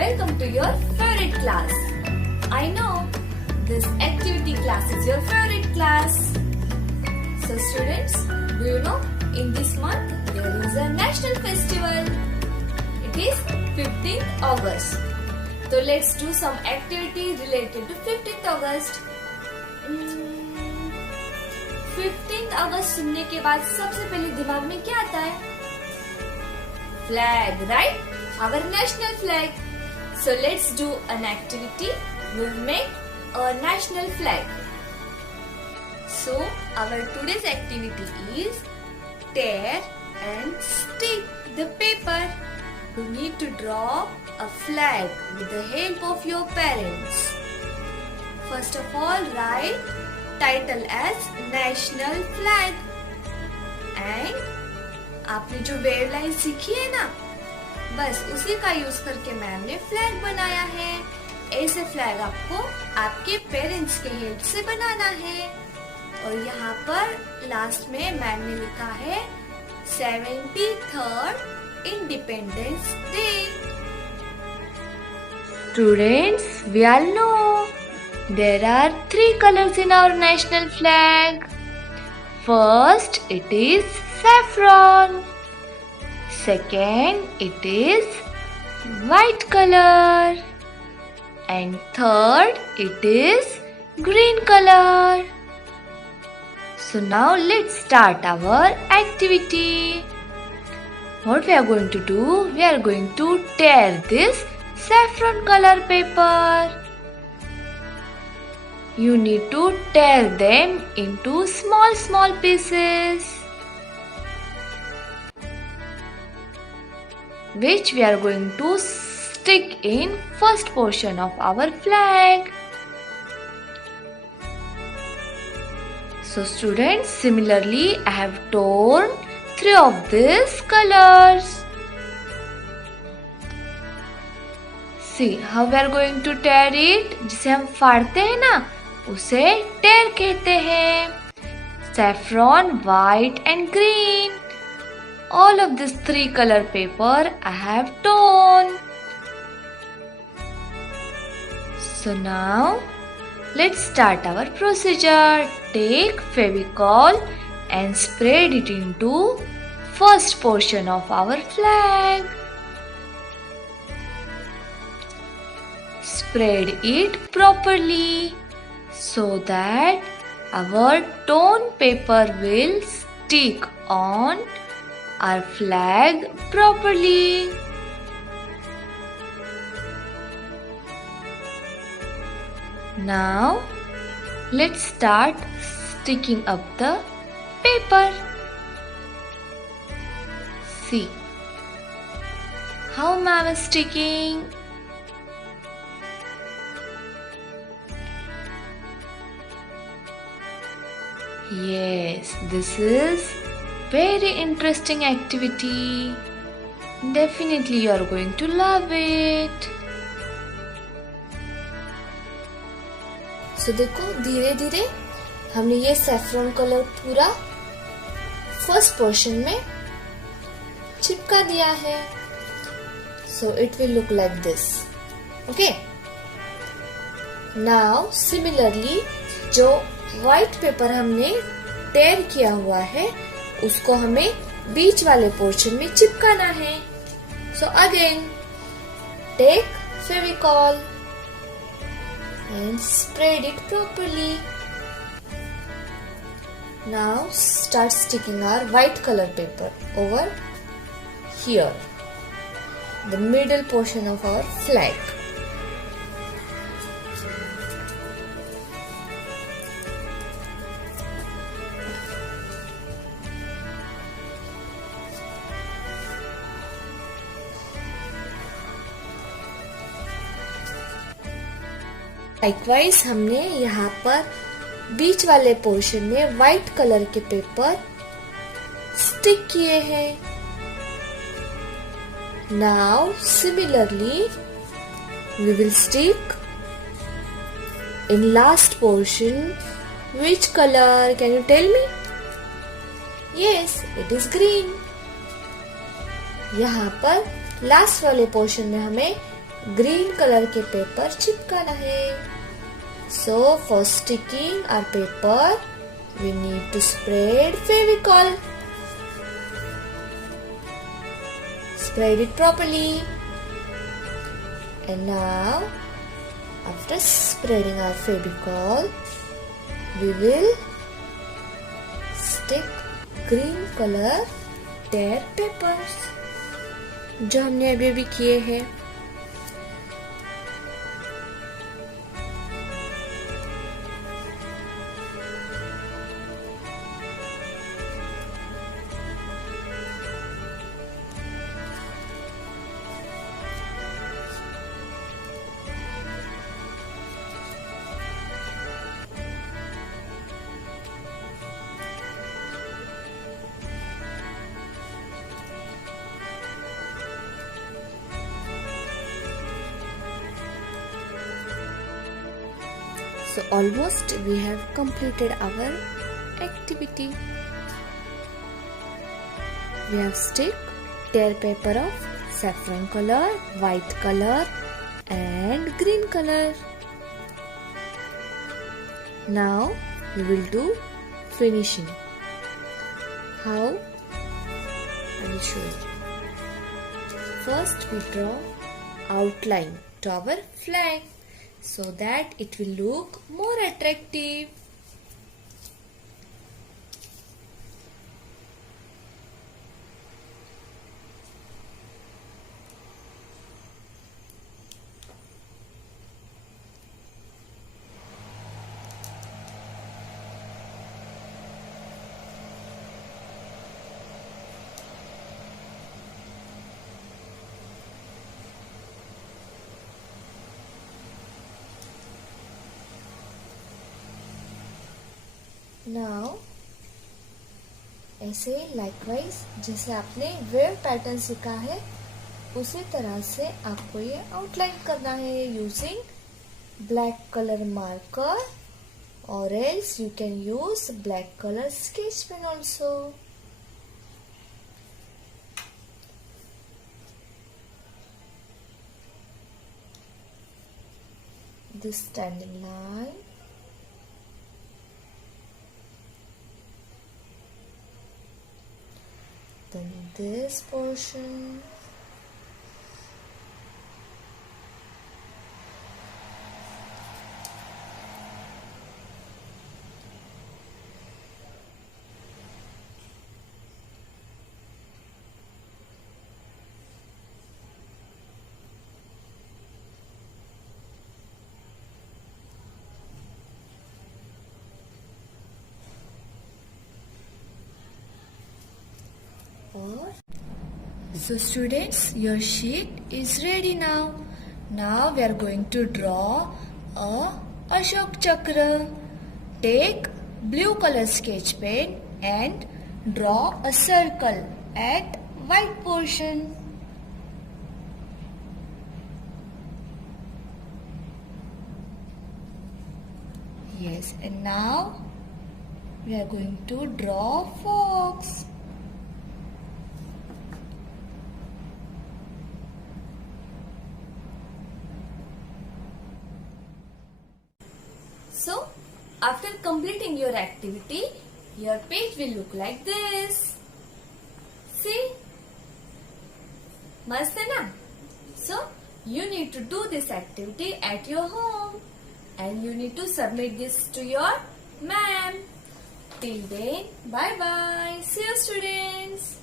welcome to your favorite class. I know this activity class is your favorite class. So students, do you know in this month there is a national festival. It is 15th August. So let's do some activity related to 15th August. 15th अगस्त सुनने के बाद सबसे पहले दिमाग में क्या आता है? Flag, right? Our national flag. So let's do an activity. We'll make a national flag. So our today's activity is tear and stick the paper. You need to draw a flag with the help of your parents. First of all, write title as national flag. And आपने जो wave line सीखी है ना, बस उसी का use करके ma'am ने फ्लैग बनाया है. ऐसे फ्लैग आपको आपके पेरेंट्स के हेल्प से बनाना है. और यहाँ पर लास्ट में मैम ने लिखा है 73rd independence day. Students, we all know there are 3 colors in our national flag. First, it is saffron. Second, it is white color. And third, it is green color. So now let's start our activity. What we are going to do? We are going to tear this saffron color paper. You need to tear them into small pieces, which we are going to stick in first portion of our flag. So students, similarly I have torn 3 of these colors. See how we are going to tear it. जिसे हम फाड़ते हैं ना, उसे tear कहते हैं. Saffron, white and green. All of this 3 color paper I have torn. So now let's start our procedure. Take Fevicol and spread it into first portion of our flag. Spread it properly so that our torn paper will stick on our flag properly. Now let's start sticking up the paper. See how ma'am is sticking. Yes, this is very interesting activity. Definitely you are going to love it. So देखो धीरे धीरे हमने ये saffron colour पूरा first portion में चिपका दिया है. So it will look like this. Okay. Now similarly जो व्हाइट पेपर हमने टेयर किया हुआ है उसको हमें बीच वाले पोर्शन में चिपकाना है. So again take Fevicol and spread it properly. Now start sticking our white colour paper over here the middle portion of our flag. Likewise हमने यहाँ पर बीच वाले पोर्शन में व्हाइट कलर के पेपर स्टिक किए हैं. Now similarly we will stick in last portion. Which colour can you tell me? Yes, it is green. यहाँ पर लास्ट वाले पोर्शन में हमें ग्रीन कलर के पेपर चिपकाना है. So for sticking our paper, we need to spread Fevicol. Spread it properly. And now, after spreading our Fevicol, we will stick green color tear papers जो हमने अभी अभी किए हैं. So almost we have completed our activity. We have stick tear paper of saffron color, white color and green color. Now we will do finishing. How? I will show you. First we draw outline to our flag, so that it will look more attractive. Now ऐसे likewise जैसे आपने wave pattern सीखा है उसी तरह से आपको ये आउटलाइन करना है यूजिंग ब्लैक कलर मार्कर और else you can use black colour sketch pen also. This standing line. Then this portion. So students, your sheet is ready now. Now we are going to draw a Ashok Chakra. Take blue color sketch pen and draw a circle at white portion. Yes, and now we are going to draw fox. So, after completing your activity, your page will look like this. See? Mast hai na? So, you need to do this activity at your home. And you need to submit this to your ma'am. Till then, bye-bye. See you students.